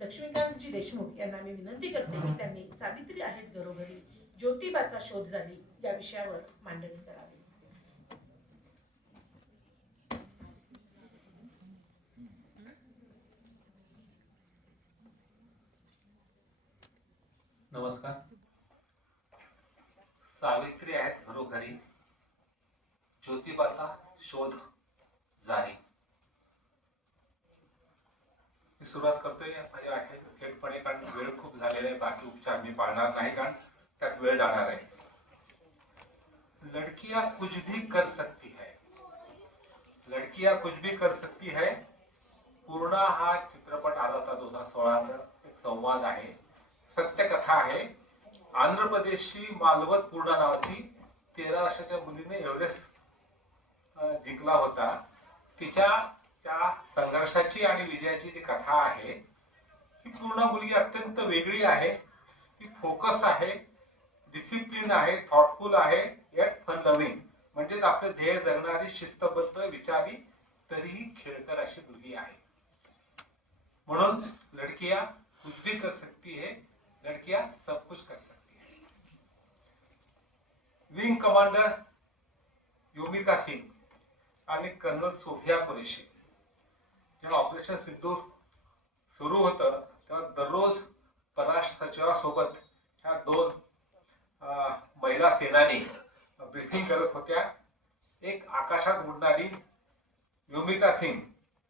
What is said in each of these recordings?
लक्ष्मीकांतजी देशमुख यांना मी विनंती करते की त्यांनी सावित्री आहेत घरोघरी ज्योतिबाचा शोध झाली या विषयावर मांडणी करावी. नमस्कार. सावित्री आहेत घरोघरी ज्योतिबाचा शोध जारी. मी सुरुवात करतोय माझ्या व्याख्यान थेटपणे, कारण वेळ खूप झालेला आहे. बाकी उपचार मी पाळणार नाही कारण त्यात वेळ जाणार आहे. लड़कियां कुछ भी कर सकती है, लड़कियां कुछ भी कर सकती है. पूर्ण हा चित्रपट आला होता 2016चा. एक संवाद आहे, सत्य कथा आहे. आंध्र प्रदेशची मालवत पूर्णा नावाची 13 वर्षाच्या मुलीने एव्हरेस्ट जिंकला होता. तिच्या त्या संघर्षाची आणि विजयाची ती कथा आहे. ही पूर्ण मुलगी अत्यंत वेगळी आहे. ती फोकस आहे, डिसिप्लिन आहे, थॉटफुल आहे, येट फन लव्हिंग, म्हणजे आपले ध्येय जगणारी, शिस्तबद्ध, विचारी, तरीही खेळकर अशी मुलगी आहे. म्हणून लड़कियां कुछ भी कर सकती है, लड़कियां सब कुछ कर सकती है. विंग कमांडर योमिका सिंग आणि कर्नल सोफिया कुरेशी जेव्हा ऑपरेशन सिंदूर सुरू होतं तेव्हा दररोज परराष्ट्र सचिवासोबत ह्या दोन महिला सेनानी ब्रीफिंग करत होत्या. एक आकाशात उडणारी योमिका सिंग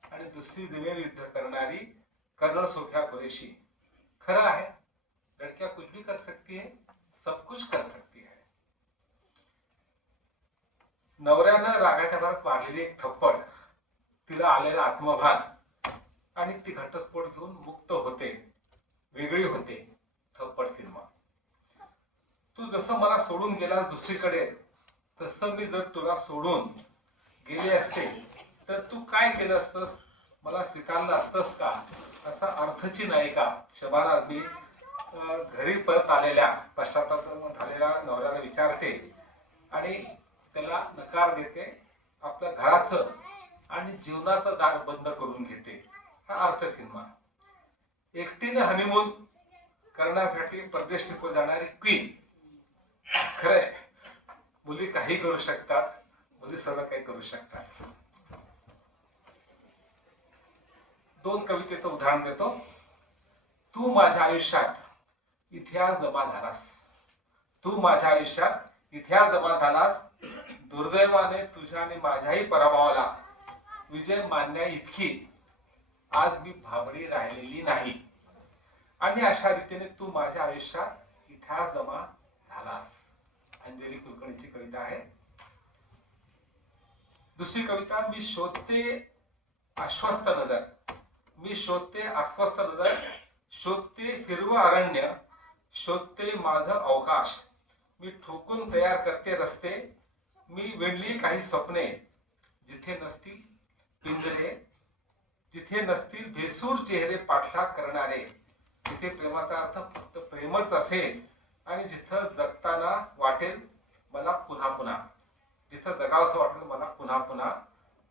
आणि दुसरी जमिनीवर युद्ध करणारी कर्नल सोफिया कुरेशी. खरं आहे, लड़कियां कुछ भी कर सकती है, सब कुछ कर सकती है. नवऱ्यानं रागाच्या भरात मारलेली एक थप्पड, तिला आलेला आत्मभान, आणि ती घटस्फोट घेऊन मुक्त होते, वेगळी होते. थप्पड सिनेमा. तू जसं मला सोडून गेला दुसरीकडे, तसं मी जर तुला सोडून गेले असते तर तू काय केलं असतंस, मला स्वीकारलं असतंस का, असा अर्थची नायिका शबाना आझमी घरी परत आलेल्या पश्चाताप झालेल्या नवऱ्याला विचारते आणि त्याला नकार देते. आपल्या घराचं आणि जीवनाचं दार बंद करून घेते. हा अर्थ सिनेमा. एकटीने हनीमून करण्यासाठी परदेश ट्रिपवर जाणारी क्वीन. खरंय, मुली काही करू शकतात, मुली सर्व काही करू शकतात. दोन कवितेचं उदाहरण देतो. तू माझ्या आयुष्यात इतिहास जमा झालास, तू माझ्या आयुष्यात इतिहास जमा झालास. दुर्दैवाने तुझ्या आणि माझ्याही पराभवाला विजय मान्या इतकी आज मी भाबडी राहिलेली नाही. आणि अशा रीतीने तू माझ्या आयुष्यात इतिहास जमा झालास. अंजली कुलकर्णीची कविता आहे. दुसरी कविता. मी शोधते आश्वस्त नजर, मी शोधते अस्वस्थ नजर, शोधते हिरवं अरण्य, शोधते माझं अवकाश. मी ठोकून तयार करते रस्ते, मी वेढली काही स्वप्ने. जिथे नसतील पिंजरे, जिथे नसतील भेसूर चेहरे पाठलाग करणारे, तिथे प्रेमाचा अर्थ फक्त प्रेमच असेल. आणि जिथं जगताना वाटेल मला पुन्हा पुन्हा, जिथं जगावंसं वाटेल मला पुन्हा पुन्हा.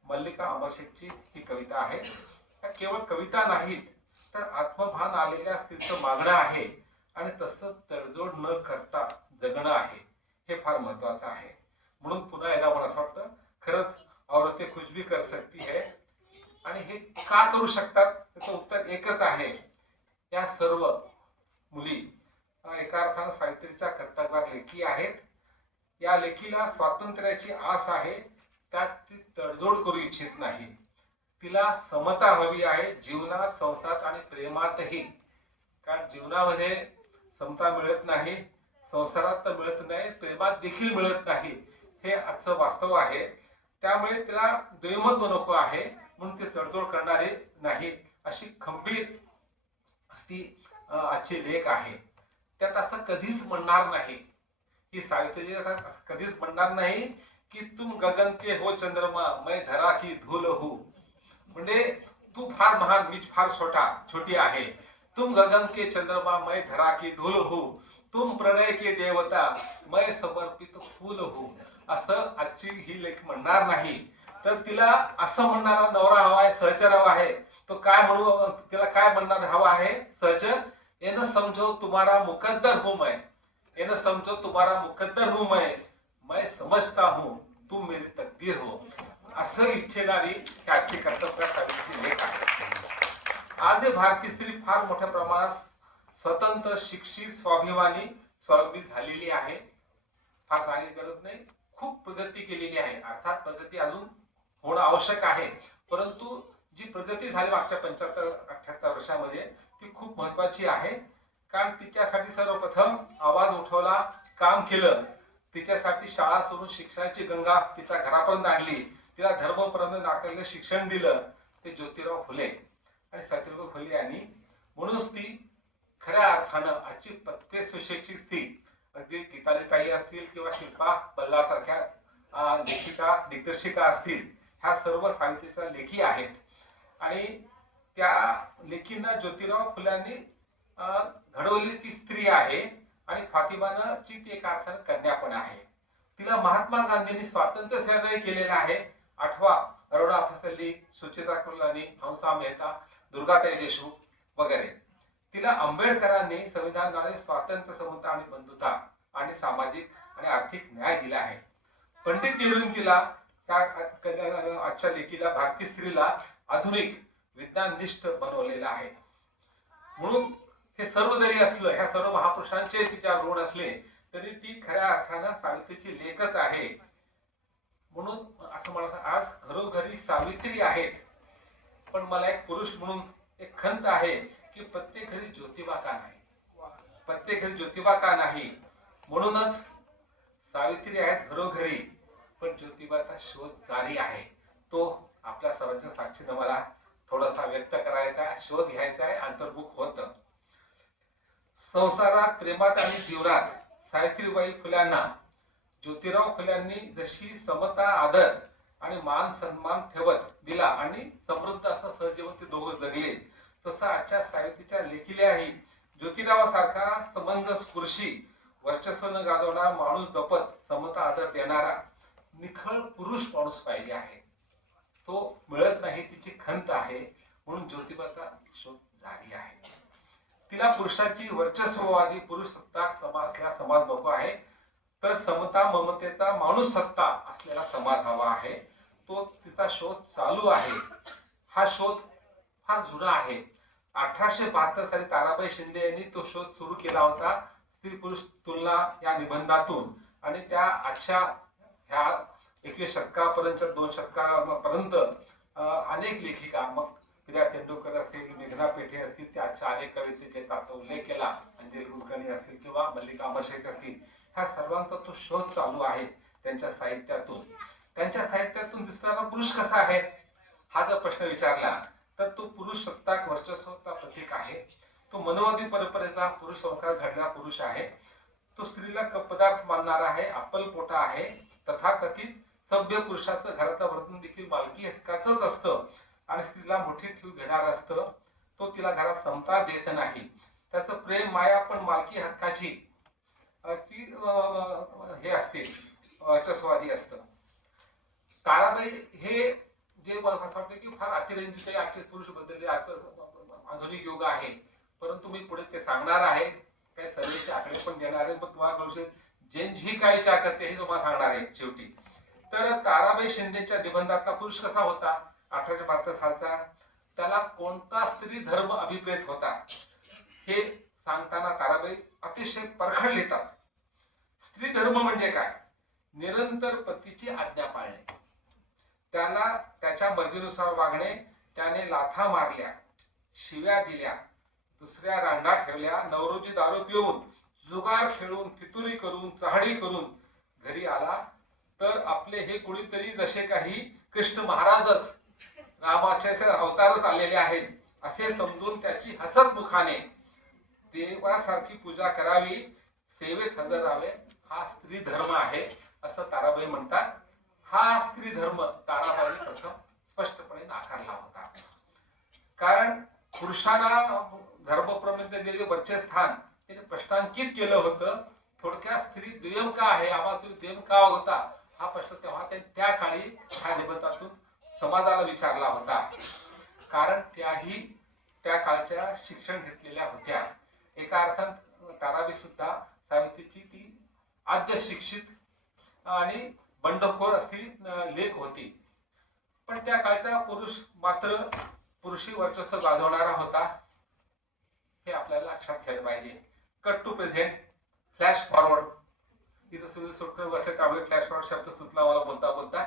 मल्लिका अमरशेखची ही कविता आहे. त्या केवळ कविता नाहीत, तर आत्मभान आलेल्या स्त्रीचं मागणं आहे आणि तसं तडजोड न करता जगणं आहे. हे फार महत्वाचं आहे. म्हणून पुन्हा एकदा मला असं वाटतं, खरंच औरतें कुछ भी कर सकती है. आणि हे का करू शकतात त्याचं उत्तर एकच आहे. या सर्व मुली एका अर्थानं सावित्रीच्या कर्तव्यावर लेखी आहेत. या लेखीला स्वातंत्र्याची आस आहे, त्यात ती तडजोड करू इच्छित नाही. तिला समता हवी आहे जीवनात, संसारात आणि प्रेमातही. कारण जीवनामध्ये समता मिळत नाही, संसारात तर मिळत नाही, प्रेमात देखील मिळत नाही. हे आजचं वास्तव आहे. त्यामुळे तिला द्वैमत्व नको आहे, म्हणून ती तडजोड करणारी नाही, अशी खंबीर ती आजची लेख आहे. त्यात असं कधीच म्हणणार नाही, ही सावित्री असं कधीच म्हणणार नाही की तुम गगन के हो चंद्रमा, मैं धरा की धूल हूं. म्हणजे तू फार महान, मी फार छोटी आहे. तुम गगन के चंद्रमा, मैं धरा की धूल हूं. तुम प्रणय के देवता, मैं समर्पित फूल हूं. असं आजची ही लेख म्हणणार नाही. तर तिला असं म्हणणारा नवरा हवा आहे, सहचर हवा आहे तो काय म्हणू, तिला काय म्हणणार हवा आहे सजन, ये न समझो तुम्हारा मुकद्दर हूं मैं, ये न समझो तुम्हारा मुकद्दर हूं मैं समझता हूं तुम मेरी तकदीर हो, असं इच्छेणारी त्याची कर्तव्य सावित्रीची लेख आहे. आज ही भारतीय स्त्री फार मोठ्या प्रमाणात स्वतंत्र, शिक्षित, स्वाभिमानी, स्वावलंबी झालेली आहे. फार सांगायची गरज नाही, खूप प्रगती केलेली आहे. अर्थात प्रगती अजून होणं आवश्यक आहे, परंतु जी प्रगती झाली मागच्या 75-78 वर्षामध्ये ती खूप महत्वाची आहे. कारण तिच्यासाठी सर्वप्रथम आवाज उठवला, काम केलं. तिच्यासाठी शाळा सोडून शिक्षणाची गंगा तिच्या घरापर्यंत आणली. तिला धर्मपर्यंत नाकारलेलं शिक्षण दिलं ते ज्योतिराव फुले आणि सावित्रीबाई फुले यांनी. म्हणूनच ती खऱ्या अर्थानं आजची प्रत्येक सुशिक्षित स्त्री, अगदी गीतालीताई असतील किंवा शिल्पा बल्लाळ सारख्या लेखिका, दिग्दर्शिका असतील, ह्या सर्व सावित्रीच्या लेखी आहेत. आणि त्या लेखींना ज्योतिराव फुल्यांनी घडवलेली ती स्त्री आहे आणि फातिमानं ची ती एका अर्थानं कन्या पण आहे. तिला महात्मा गांधींनी स्वातंत्र्य सेनानी केलेला आहे. आठवा अरोरा फसली, सुचेता कुलकर्णी, हंसा मेहता, दुर्गाताई देशमुख वगैरे. तिला आंबेडकरांनी संविधानाद्वारे स्वातंत्र्य, समता आणि बंधुता आणि सामाजिक आणि आर्थिक न्याय दिला आहे. पंडित नेहरूंनी तिला त्या आजच्या लेखीला, भारतीय स्त्रीला आधुनिक विज्ञाननिष्ठ बनवलेलं आहे. म्हणून हे सर्व जरी असलं, ह्या सर्व महापुरुषांचे तिच्या ऋण असले तरी ती खऱ्या अर्थानं सावित्रीची लेखच आहे. म्हणून असं मला आज घरोघरी सावित्री आहेत, पण मला एक पुरुष म्हणून एक खंत आहे की प्रत्येक घरी ज्योतिबा का नाही, प्रत्येक घरी ज्योतिबा का नाही. म्हणूनच सावित्री आहेत घरोघरी, पण ज्योतिबाचा शोध जारी आहे. तो आपल्या सर्वांच्या साक्षीनं मला थोडासा व्यक्त करायचा, शोध घ्यायचा आहे, अंतर्मुख होत. संसारात, प्रेमात आणि जीवनात सावित्रीबाई फुल्यांना ज्योतिराव फुल्यांनी जशी समता, आदर आणि मान सन्मान ठेवत दिला आणि समृद्ध असं सहजीवन ते दोघं जगले, तसं आजच्या सावित्रीच्या लेखीलाही ज्योतिरावासारखा समंजस पुरुषी, वर्चस्व न गाजवणारा माणूस जपत समता आदर देणारा निखळ पुरुष माणूस पाहिजे आहे. तो मिळत नाही, तिची खंत आहे. म्हणून ज्योतिबाचा शोध जारी आहे. तिला पुरुषाची वर्चस्ववादी पुरुष सत्ताक समाज नको आहे, तर समता, ममतेचा, माणूस सत्ता असलेला समाज हवा आहे. तो तिचा शोध चालू आहे. हा शोध फार जुना आहे. 1872 साली ताराबाई शिंदे यांनी तो शोध सुरू केला होता, स्त्री पुरुष तुलना या निबंधातून. आणि त्या आजच्या ह्या 21 शतकापर्यंत, 2 शतकापर्यंत अनेक लेखिका, मग प्रिया तेंडुलकर असतील, मेघना पेठे असतील, त्याच्या अनेक कवितेचे त्याचा उल्लेख केला, अंजली कुलकर्णी असतील किंवा मल्लिका अमरशेख असतील, ह्या सर्वांचा तो शोध चालू आहे त्यांच्या साहित्यातून. त्यांच्या साहित्यातून दिसणारा पुरुष कसा आहे हा जर प्रश्न विचारला तर तो पुरुष सत्ताक वर्चस्वचा प्रतीक आहे. तो मनोवादी परंपरेचा पुरुष संस्कार घडलेला पुरुष आहे. तो स्त्रीला पदार्थ मानणारा आहे, अप्पलपोटा आहे. तथाकथित सभ्य पुरुषाचं घराचं वर्तन देखील मालकी हक्काचंच असतं आणि स्त्रीला मोठी ठेव घेणार असतं. तो तिला घरात समता देत नाही. त्याचं प्रेम, माया पण मालकी हक्काची ती हे असते, वर्चस्ववादी असतं. ताराबाई हे जे मला असं वाटतं की फार अतिरंजित आजचे पुरुष बदलले, आधुनिक युग आहे, परंतु मी पुढे ते सांगणार आहे. काही सर्वेचे आकडे पण देणार आहे, मग तुम्हाला कळू जेन जी काय इच्छा करते हे तुम्हाला सांगणार आहे शेवटी. तर ताराबाई शिंदेच्या निबंधातला पुरुष कसा होता 1872 सालचा, त्याला कोणता स्त्री धर्म अभिप्रेत होता हे सांगताना ताराबाई अतिशय परखड लिहितात. स्त्री धर्म म्हणजे काय? निरंतर पतीची आज्ञा पाळणे, त्याला त्याच्या मर्जीनुसार वागणे, त्याने लाथा मारल्या, शिव्या दिल्या, दुसऱ्या रांडा ठेवल्या, नवरोजी दारू पिऊन, जुगार खेळून, फितुरी करून, चहाडी करून घरी आला तर आपले हे कुणीतरी जसे काही कृष्ण महाराजच रामाचे अवतारच आलेले आहेत असे समजून त्याची हसत मुखाने देवासारखी पूजा करावी, सेवेत हजर राहावे, हा स्त्री धर्म आहे असं ताराबाई म्हणतात. हा स्त्री धर्म ताराबाईंनी प्रथम स्पष्टपणे नाकारला होता. कारण पुरुषांना धर्मप्रमाणे दिलेले वरचे स्थान त्याने प्रश्नांकित केलं होतं. थोडक्यात स्त्री दुय्यम का आहे, आम्हाला तुम्ही दुय्यम का होता हा प्रश्न तेव्हा त्या काळी ह्या निबंधातून समाजाला विचारला होता. कारण त्याही त्या काळच्या शिक्षण घेतलेल्या होत्या. एका अर्थात ताराबाई सुद्धा सावित्रीची ती आद्य शिक्षित आणि बंडखोर असलेली लेख होती. पण त्या काळचा पुरुष मात्र पुरुषी वर्चस्व गाजवणारा होता, हे आपल्याला लक्षात घ्यायला पाहिजे. Cut to present, flash forward. इथं सुरू सुटकर बसले त्यामुळे फ्लॅश फॉरवर्ड शब्द सुचला मला बोलता बोलता.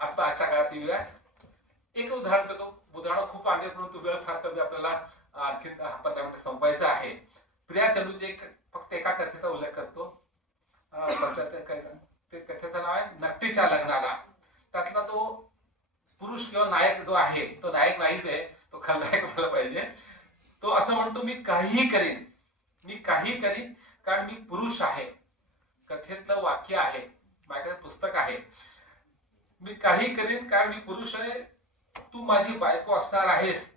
आता आजच्या काळात येऊया. एक उदाहरण देतो. उदाहरण खूप आहे परंतु वेळ फार कमी, आपल्याला आणखी 15 मिनिटं संपायचं आहे. प्रिया तेलुगूचे फक्त एका कथेचा उल्लेख करतो. ते कथेचं नाव आहे नकटीच्या लग्नाला. त्यातला तो पुरुष किंवा नायक जो आहे, तो नायक नाहीच आहे, तो खलनायक व्हायला पाहिजे. तो असं म्हणतो, मी काहीही करीन, मी काही करीन कारण मी पुरुष आहे. कथेतलं वाक्य आहे, माझ्याकडे पुस्तक आहे. मी काही करीन कारण मी पुरुष आहे. तू माझी बायको असणार आहेस.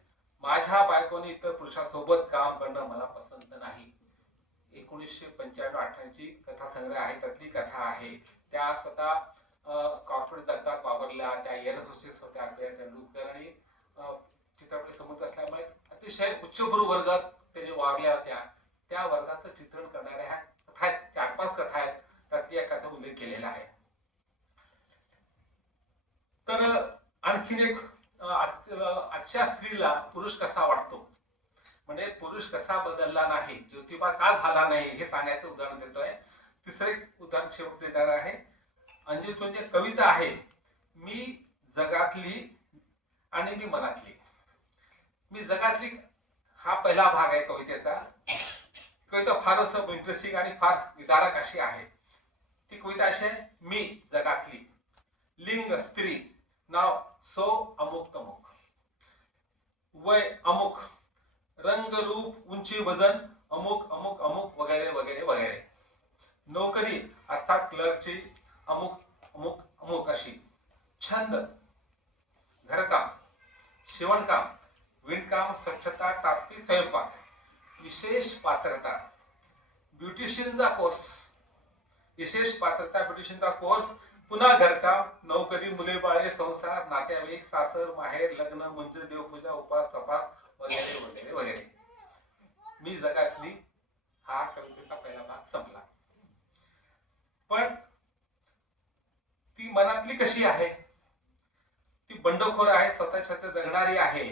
माझ्या बायकोने इतर पुरुषासोबत काम करणं मला पसंत नाही. 1995-98 ची कथा संग्रह आहे, त्यातली कथा आहे. त्या स्वतः कॉर्पोरेट जगतात वावरल्या, त्या एअर होस्टेस होत्या प्रिया तेंडुलकर, आणि चित्रपट संबंध असल्यामुळे अतिशय उच्चभ्रू वर्गात त्यांनी वावरल्या होत्या. त्या वर्गाचं चित्रण करणाऱ्या ह्या कथा आहेत, 4-5 कथा आहेत, त्यातली या कथा उल्लेख केलेला आहे. तर आणखीन एक, आजच्या स्त्रीला पुरुष कसा वाटतो, म्हणजे पुरुष कसा बदलला नाही, ज्योतिबा का झाला नाही, हे सांगायचं उदाहरण देतोय. तिसरं एक उदाहरण शेवट देणार आहे. अंजू म्हणजे कविता आहे, मी जगातली आणि मी मनातली. मी जगातली हा पहिला भाग आहे कवितेचा. कविता फारच इंटरेस्टिंग आणि फार विदारक अशी आहे. ती कविता अशी आहे, मी जगातली, लिंग स्त्री, नाव सो अमुक तमुक, वय अमुक, रंग रूप उंची वजन अमुक अमुक अमुक वगैरे वगैरे वगैरे, नोकरी अर्थात क्लर्कची अमुक अमुक अमुक अशी, छंद घरकाम, शिवणकाम, विणकाम, स्वच्छता, टापटी, स्वयंपाक, विशेष पात्रता ब्युटिशियनचा कोर्स, विशेष पात्रता ब्युटिशियनचा कोर्स, पुन्हा घरकाम, नोकरी, मुले बाळे, संसार, नातेवाईक, सासर माहेर, लग्न, मंदिर, देवपूजा, उपास तपास वगैरे वगैरे वगैरे. मी जगातली हा कवितेचा पहिला भाग संपला. पण ती मनातली कशी आहे, ती बंडखोर आहे, स्वतः जगणारी आहे.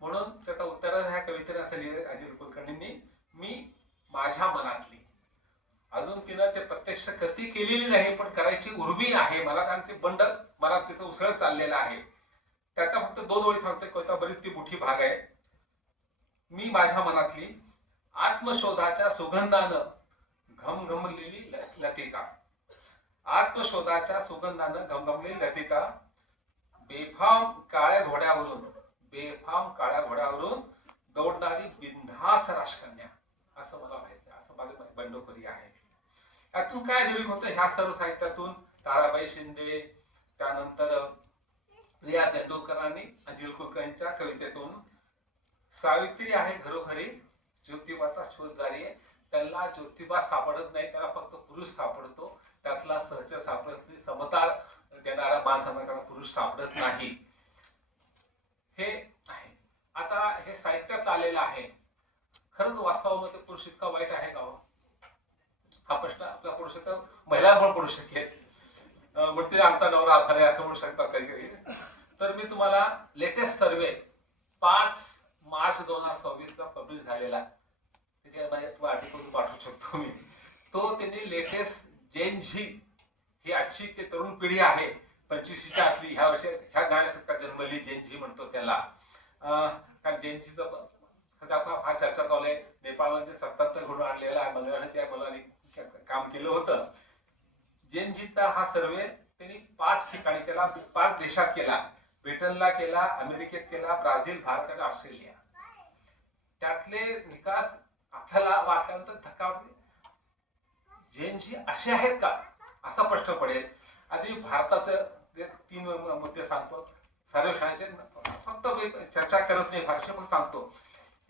म्हणून त्याचा उत्तर ह्या कवितेला असं लिहिलं अजित कुलकर्णींनी, मी माझ्या मनातली. अजून तिनं ते प्रत्यक्ष कृती केलेली नाही, पण करायची उर्मी आहे मला, कारण ते बंड मनात तिथं उसळत चाललेलं आहे. त्याचा फक्त 2 ओळी सांगतोय, कविता बरीच ती मोठी भाग आहे. मी माझ्या मनातली, आत्मशोधाच्या सुगंधानं घमघमलेली लतिका, आत्मशोधाच्या सुगंधानं घमघमलेली लतिका, बेफाम काळ्या घोड्यावरून दौडणारी बिनधास्त राजकन्या, असं मला व्हायचं, असं माझं बंडखोरी आहे. यातून काय जरूर होतं, ह्या सर्व साहित्यातून ताराबाई शिंदे, त्यानंतर प्रिया तेंडुलकर आणि अजित कुलकर्णींच्या कवितेतून सावित्री आहे घरोघरी, ज्योतिबाचा शोध जारी आहे. त्यांना ज्योतिबा सापडत नाही, त्याला फक्त पुरुष सापडतो. त्यातला सहचर सापडत नाही, समता देणारा माणसांना पुरुष सापडत नाही, हे आहे. आता हे साहित्यात आलेलं आहे. खरंच वास्तवामध्ये पुरुष इतका वाईट आहे का? हा प्रश्न आपला पुरुष तर महिला पण पडू शकेल. मग ते आमचा नवरा असावे असं म्हणू शकतात काही. तर मी तुम्हाला लेटेस्ट सर्वे 5 मार्च 2026 ला पब्लिश झालेला, त्याच्या आर्टिकल पाठवू शकतो मी. तो त्यांनी लेटेस्ट जेन झी, ही आजची ते तरुण पिढी आहे 25च्या आतली, ह्या वर्षी ह्या 9 शतकात जन्मली जेन झी म्हणतो त्याला. कारण जेन झीचं हा चर्चा चालू आहे. नेपाळमध्ये 77 घडून आणलेला आहे, बंगलादेशात त्या मुलांनी काम केलं होतं. जेन झीचा हा सर्वे त्यांनी 5 ठिकाणी केला, 5 देशात केला. ब्रिटनला केला, अमेरिकेत केला, ब्राझील, भारत आणि ऑस्ट्रेलिया. त्यातले निकाल आपल्याला वाचल्यानंतर धक्का वाटते. जेन झी असे आहेत का, असा प्रश्न पडेल. आधी भारताचं 3 मुद्दे सांगतो सर्वेक्षणाचे, फक्त चर्चा करत नाही, फारसे पण सांगतो.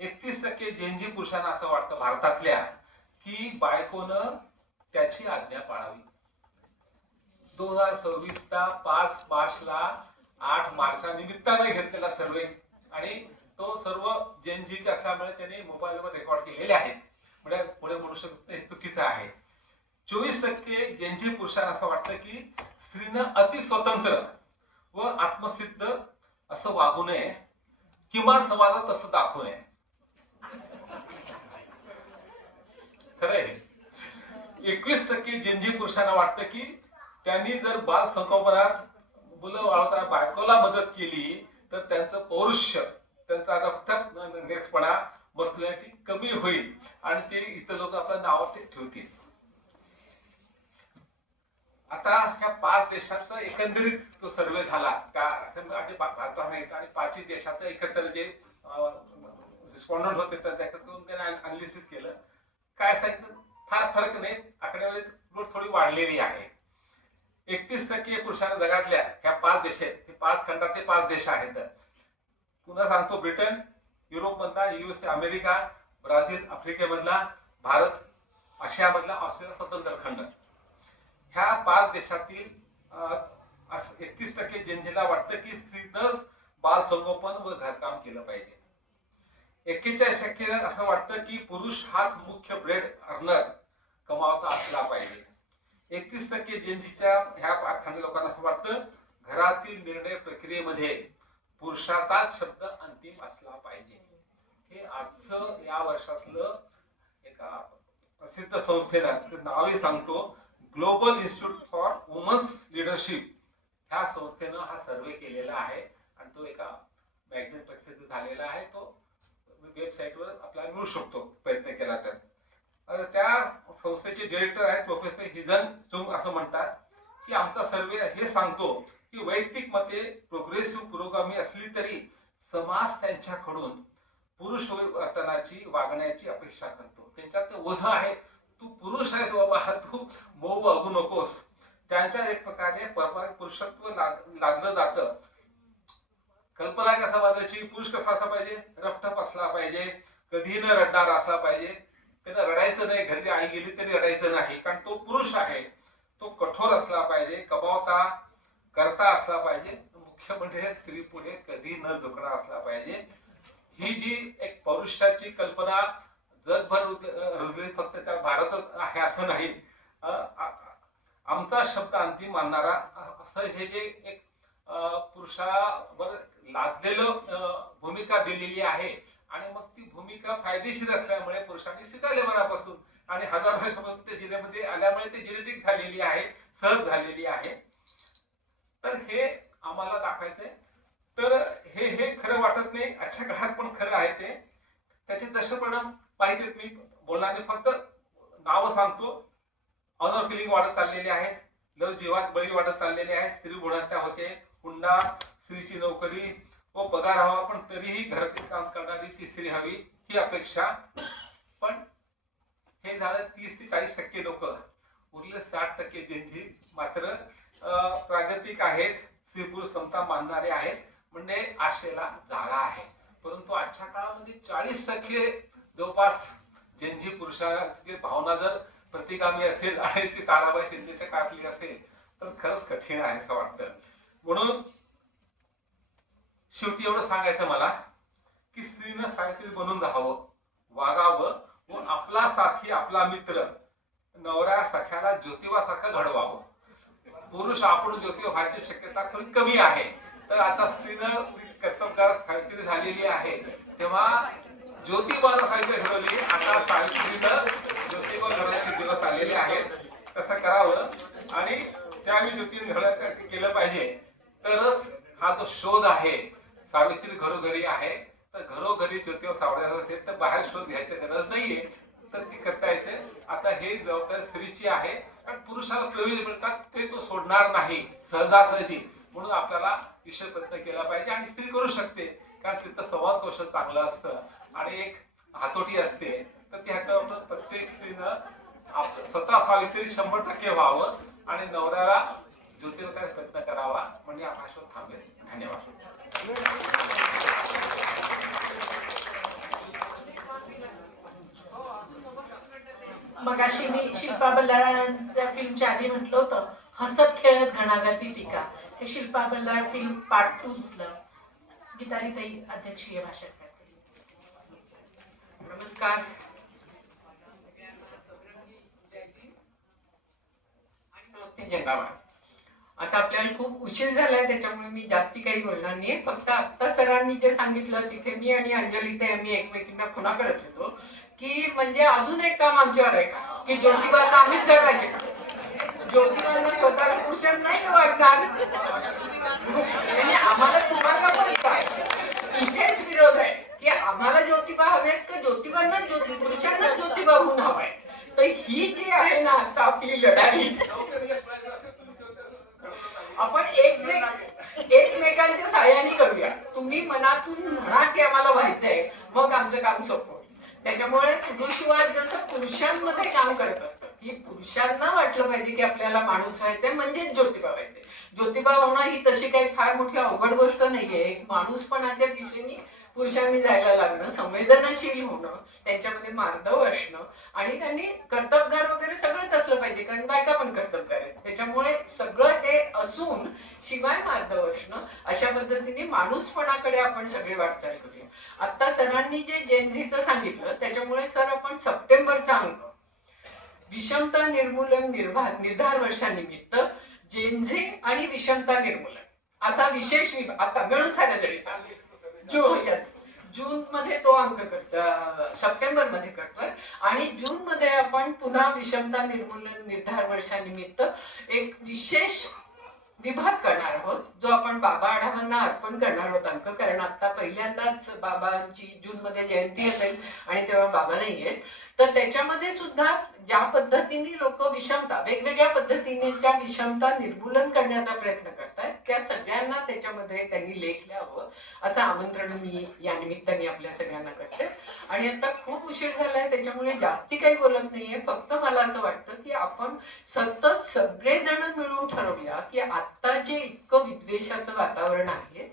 31% जेन झी पुरुषांना असं वाटतं भारतातल्या की बायकोनं त्याची आज्ञा पाळावी. 2026चा 5 मार्चला 8 मार्चच्या निमित्ताने घेतलेला सर्वे, आणि तो सर्व जेनजीचे असल्यामुळे त्यांनी मोबाईलवर रेकॉर्ड केलेले आहेत. म्हणजे पुढे म्हणू शकतो हे चुकीचं आहे. 24% जेनजी पुरुषांना असं वाटतं की स्त्रीनं अति स्वतंत्र व आत्मसिद्ध असं वागू नये, किमान समाजात तसं दाखवू नये. खरंय. 21% जेनजी पुरुषांना वाटतं की त्यांनी जर बाल संगोपनात मुलं वाढवताना बायकोला मदत केली तर त्यांचं पौरुष्य, त्यांचा रक्तनेसपणा, मस्क्युलिनिटी कमी होईल आणि ते इतर लोक आपलं नाव ठेवतील. आता ह्या 5 देशांचा एकंदरीत तो सर्वे झाला त्या भारतामध्ये आणि 5 देशाचं एकत्र जे रिस्पॉन्डंट होते त्याच्यातून त्यांनी अनालिसिस केलं. काय सांगितलं, फार फरक नाही, आकडेवारी थोडी वाढलेली आहे. 31% पुरुषांना जगातल्या ह्या 5 देश आहेत, हे 5 खंडातले 5 देश आहेत. पुन्हा सांगतो, ब्रिटन, युरोप मधला, USA, अमेरिका, ब्राझील, आफ्रिकेमधला, भारत, आशियामधला, ऑस्ट्रेलिया स्वतंत्र खंड. ह्या 5 देशातील 31% जनतेला वाटतं की स्त्रीनंच बाल संगोपन व घरकाम केलं पाहिजे. 41% असं वाटतं की पुरुष हाच मुख्य ब्रेड अर्नर कमावता असला पाहिजे. 31% जनतेच्या ह्या 5 खंड लोकांना असं वाटतं घरातील निर्णय प्रक्रियेमध्ये पुरुषाचाच शब्द अंतिम असला पाहिजे. हे आजचं या वर्षातलं एका प्रसिद्ध संस्थेनं नावही सांगतो, global institute for women's leadership, ह्या संस्थेनं हा सर्वे केलेला आहे आणि तो एका मॅगझिन प्रसिद्ध झालेला आहे. तो वेबसाईटवर आपल्याला मिळू शकतो प्रयत्न केला तर. त्या संस्थेचे डिरेक्टर आहेत प्रोफेसर हिजन चुंग. असं म्हणतात की आमचा सर्वे हे सांगतो की वैयक्तिक मते प्रोग्रेसिव्ह पुरोगामी असली तरी समाज त्यांच्याकडून पुरुष वर्तनाची वागण्याची अपेक्षा करतो. त्यांच्यात ते ओझं आहे, तू पुरुष आहेस बाबा, तू मऊ वागू नकोस. त्यांच्या एक प्रकारे परंपरागत पुरुषत्व लागलं जातं. कल्पना कसा बाजायची, पुरुष कसा असला पाहिजे, रफटफ असला पाहिजे, कधी न रडणारा असला पाहिजे, त्याला रडायचं नाही, घरी आई गेली तरी रडायचं नाही, कारण तो पुरुष आहे. तो कठोर असला पाहिजे, कमावता करता असला पाहिजे, मुख्य म्हणजे स्त्री पुढे कधी न झुकणार असला पाहिजे. ही जी एक पौरुषाची कल्पना जगभर रुजली, फक्त त्या भारतच आहे असं नाही. आमचा शब्द अंतिम मानणारा असं हे जे एक पुरुषावर लादलेलं भूमिका दिलेली आहे आणि मग ती भूमिका फायदेशीर असल्यामुळे पुरुषांनी स्वीकारले मनापासून आणि हजार वर्षापासून ते जिल्ह्यामध्ये आल्यामुळे ते जेनेटिक झालेली आहे, सहज झालेली आहे. तर हे आम्हाला दाखवायचंय. तर हे खरं वाटत नाही, आजच्या काळात पण खरं आहे ते. त्याचे दुष्परिणाम पाहिजेत. मी बोलणार नाही, फक्त नावं सांगतो. ऑनर किलिंग वाढत चाललेली आहे, लव जीवात बळी वाढत चाललेले आहे, स्त्री भ्रूणहत्या होते, हुंडा, स्त्रीची नोकरी व पगार हवा पण तरीही घरातील काम करणारी ती स्त्री हवी ही अपेक्षा. पण हे झालं 30 ते 40% लोक. उरले 60% ज्यांची मात्र प्रागतिक आहेत, स्त्री पुरुष समता मानणारे आहेत, म्हणजे आशेला जागा आहे. परंतु आजच्या काळामध्ये 40% जवळपास जनजी पुरुषाची भावना जर प्रतिगामी असेल आणि ती ताराबाई शिंदेच्या काळातली असेल तर खरंच कठीण आहे असं वाटतं. म्हणून शेवटी एवढं सांगायचं मला की स्त्रीनं सावित्री बनून राहावं, वागावं व आपला साथी, आपला मित्र, नवरा सख्याला ज्योतिबा सारखं घडवावं. पुरुष आपण ज्योतिबा व्हायची शक्यता थोडी कमी आहे. तर आता स्त्रीनं कर्तव्यगार सावित्री झालेली आहे, तेव्हा ज्योतिबाला सावित्री घडवली, आता सावित्रीनं ज्योतिबा घडवण्याचे दिवस आलेले आहेत. तसं करावं आणि त्यावेळी ज्योतिबा घडवण्याचं केलं पाहिजे. तरच हा जो शोध आहे, सावित्री घरोघरी आहे, तर घरोघरी ज्योतिबा सावरायचा असेल तर बाहेर शोध घ्यायची गरज नाहीये, तर ती करता येते. आता हे जबाबदारी स्त्रीची आहे, कारण पुरुषाला प्रवेश मिळतात ते तो सोडणार नाही सहजासहजी. म्हणून आपल्याला विषय प्रयत्न केला पाहिजे आणि स्त्री करू शकते, कारण तिथं संवाद कौशल्य चांगलं असतं आणि एक हातोटी असते. तर ती हातावर प्रत्येक स्त्रीनं स्वतः सावित्री 100% व्हावं आणि नवऱ्याला ज्योतिबा काय प्रयत्न करावा, म्हणजे हा शोध थांबेल. धन्यवाद. मगाशी मी शिल्पा बल्लाळांच्या फिल्मच्या आधी म्हटलं होतं, हसत खेळत घणागती टीका. हे शिल्पा बल्लाळ फिल्म पार्ट 2 दिसलं. गीताली ताई अध्यक्षीय भाषण करतात. नमस्कार सगळ्यांना सबरंगी जय भीम आणि दोस्ती जिंदाबाद. आता आपल्याला खूप उशीर झालाय त्याच्यामुळे मी जास्ती काही बोलणार नाही. फक्त आता सरांनी जे सांगितलं तिथे मी आणि अंजली ते आम्ही एकमेकींना खुणा करत होतो की म्हणजे अजून एक काम आमच्यावर आहे का की ज्योतिबाला आम्हीच घडवायचे का? ज्योतिबाला स्वतःला पुरुषांना नाही वाटणार आणि आम्हाला तुम्हाला काय इथेच विरोध आहे की आम्हाला ज्योतिबा हवेत का ज्योतिबांना पुरुषांना ज्योतिबा होऊन हवाय. तर ही जी आहे ना आता आपली लढाई आपण एकमेकांच्या सहाय्याने करूया. तुम्ही मनातून म्हणा की आम्हाला व्हायचंय मग आमचं काम सोपं होईल. त्याच्यामुळे पुरुषवाद जसं पुरुषांमध्ये काम करत असतं की पुरुषांना वाटलं पाहिजे की आपल्याला माणूस व्हायचंय म्हणजेच ज्योतिबा व्हायचंय. ज्योतिबा होणं ही तशी काही फार मोठी अवघड गोष्ट नाहीये. एक माणूसपणाच्या दिशेने पुरुषांनी जायला लागणं, संवेदनशील होणं, त्यांच्यामध्ये मार्दव असणं आणि त्यांनी कर्तबगार वगैरे सगळंच असलं पाहिजे कारण बायका पण कर्तबगार आहेत. त्याच्यामुळे सगळं हे असून शिवाय मार्दव असणं अशा पद्धतीने माणूसपणाकडे आपण सगळे वाटचाल करूया. आता सरांनी जे जेनझीचं सांगितलं त्याच्यामुळे सर आपण सप्टेंबरचा अंक विषमता निर्मूलन निर्धार वर्षानिमित्त जेनझी आणि विषमता निर्मूलन असा विशेष आता मिळून साऱ्या जून मध्ये तो अंक करतो, सप्टेंबर मध्ये करतोय आणि जून मध्ये आपण पुन्हा विषमता निर्मूलन निर्धार वर्षानिमित्त एक विशेष विभाग करणार आहोत जो आपण बाबा आढावांना अर्पण करणार आहोत अंक. कारण आता पहिल्यांदाच बाबांची जून मध्ये जयंती असेल आणि तेव्हा बाबा नाहीये. तर त्याच्यामध्ये सुद्धा ज्या पद्धतीने लोक विषमता वेगवेगळ्या पद्धतीनेच्या विषमता निर्मूलन करण्याचा प्रयत्न करतायत त्या सगळ्यांना त्याच्यामध्ये त्यांनी लेख लिहावं असं आमंत्रण मी या निमित्ताने आपल्या सगळ्यांना करते. आणि आता खूप उशीर झालाय त्याच्यामुळे जास्ती काही बोलत नाहीये. फक्त मला असं वाटतं की आपण सतत सगळेजण मिळून ठरवूया की आता जे इतकं विद्वेषाचं वातावरण आहे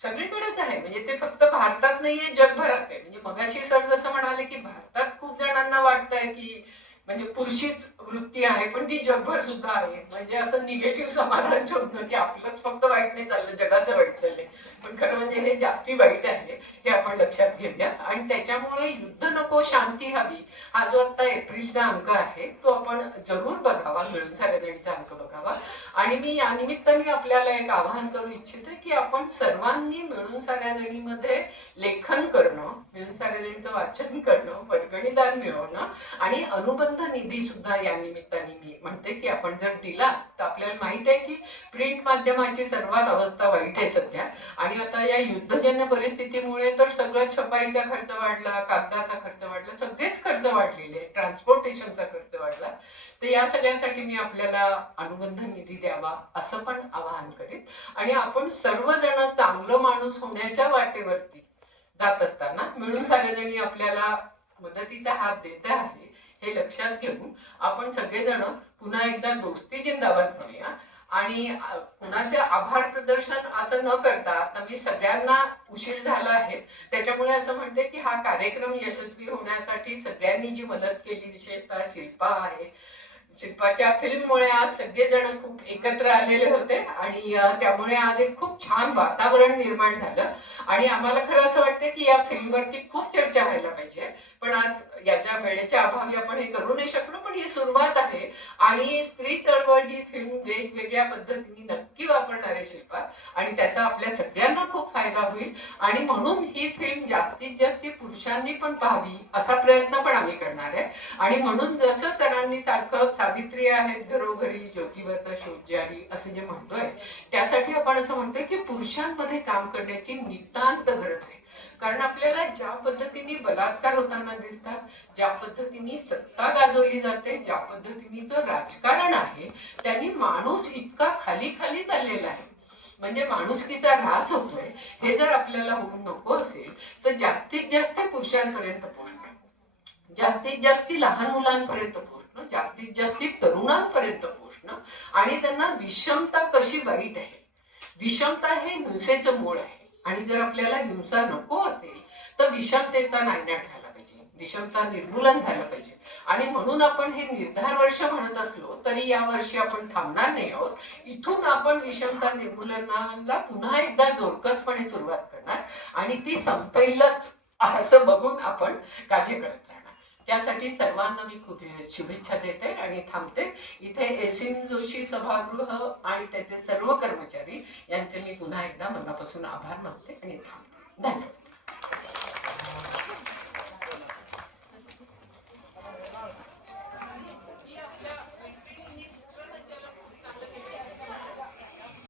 सगळीकडेच आहे म्हणजे ते फक्त भारतात नाहीये जगभरात आहे. म्हणजे मगाशी सर जसं म्हणाले की भारतात खूप जणांना वाटतंय की म्हणजे पुरुषीच वृत्ती आहे पण ती जगभर सुद्धा आहे. म्हणजे असं निगेटिव्ह समाधान शोधणं की आपलंच फक्त वाईट नाही चाललं जगाचं वाईट चाललंय. पण खरं म्हणजे हे जास्ती वाईट आहे हे आपण लक्षात घेऊया. आणि त्याच्यामुळे युद्ध नको शांती हवी हा जो आता एप्रिलचा अंक आहे तो आपण जरूर बघावा, मिळून साऱ्याजणीचा अंक बघावा. आणि मी या निमित्ताने आपल्याला एक आवाहन करू इच्छिते की आपण सर्वांनी मिळून साऱ्याजणीमध्ये लेखन करणं, मिळून साऱ्याजणीचं वाचन करणं, वर्गणीदार मिळवणं आणि अनुबंध निधी सुद्धा या निमित्ताने मी म्हणते की आपण जर दिला तर आपल्याला माहित आहे की प्रिंट माध्यमाची सर्वात अवस्था वाईट आहे सध्या. आणि आता या युद्धजन्य परिस्थितीमुळे तर सगळं छपाईचा खर्च वाढला, कागदाचा खर्च वाढला, सगळेच खर्च वाढलेले, ट्रान्सपोर्टेशनचा खर्च वाढला. तर या सगळ्यासाठी मी आपल्याला अनुबंध निधी द्यावा असं पण आवाहन करेन. आणि आपण सर्वजण चांगलं माणूस होण्याच्या वाटेवरती जात असताना मिळून सगळेजणी आपल्याला मदतीचा हात देत आहे हे लक्षात घेऊन आपण सगळेजण पुन्हा एकदा दोस्ती जिंदाबाद म्हणूया. आणि कुणाचे आभार प्रदर्शन असं न करता आता मी सगळ्यांना उशीर झाला आहे त्याच्यामुळे असं म्हणते की हा कार्यक्रम यशस्वी होण्यासाठी सगळ्यांनी जी मदत केली विशेषतः शिल्पा आहे. शिल्पाच्या फिल्ममुळे आज सगळेजण खूप एकत्र आलेले होते आणि त्यामुळे आज एक खूप छान वातावरण निर्माण झालं. आणि आम्हाला खरं असं वाटतं की या फिल्मवरती खूप चर्चा व्हायला पाहिजे पण आज याच्या वेळेच्या अभावी आपण हे करू नाही शकलो. पण ही सुरुवात आहे आणि स्त्री चळवळ ही फिल्म वेगवेगळ्या पद्धतीने नक्की वापरणार आहे शिल्पा आणि त्याचा आपल्या सगळ्यांना खूप फायदा होईल. आणि म्हणून ही फिल्म जास्तीत जास्त पुरुषांनी पण पाहावी असा प्रयत्न पण आम्ही करणार आहे. आणि म्हणून जसं सरांनी सारखं सावित्री आहेत घरोघरी ज्योतिबाचा शोध जारी असं जे म्हणतोय त्यासाठी आपण असं म्हणतोय की पुरुषांमध्ये काम करण्याची नितांत गरज आहे. कारण आपल्याला ज्या पद्धतीने बलात्कार होताना दिसतात, ज्या पद्धतीने सत्ता गाजवली जाते, ज्या पद्धतीचं राजकारण आहे त्यांनी माणूस इतका खाली खाली चाललेला आहे. म्हणजे माणुसकीचा ऱ्हास होतोय. हे जर आपल्याला होऊ नको असेल तर जास्तीत जास्त पुरुषांपर्यंत पोहोचणं, जास्तीत जास्त लहान मुलांपर्यंत पोहोचणं, जास्तीत जास्त तरुणांपर्यंत पोहोचणं आणि त्यांना विषमता कशी वाईट आहे, विषमता हे हिंसेचं मूळ आहे. आणि जर आपल्याला हिंसा नको असेल तर विषमतेचा नायनाट झाला पाहिजे, विषमता निर्मूलन झालं पाहिजे. आणि म्हणून आपण हे निर्धार वर्ष म्हणत असलो तरी या वर्षी आपण थांबणार नाही आहोत. इथून आपण विषमता निर्मूलनाला पुन्हा एकदा जोरकसपणे सुरुवात करणार आणि ती संपेलच असं बघून आपण कार्य करत राहणार. त्यासाठी सर्वांना मी खूप शुभेच्छा देते आणि थांबते इथे. एसीन जोशी सभागृह आणि त्याचे सर्व कर्मचारी यांचे मी पुन्हा एकदा मनापासून आभार मानते आणि थांबते. धन्यवाद.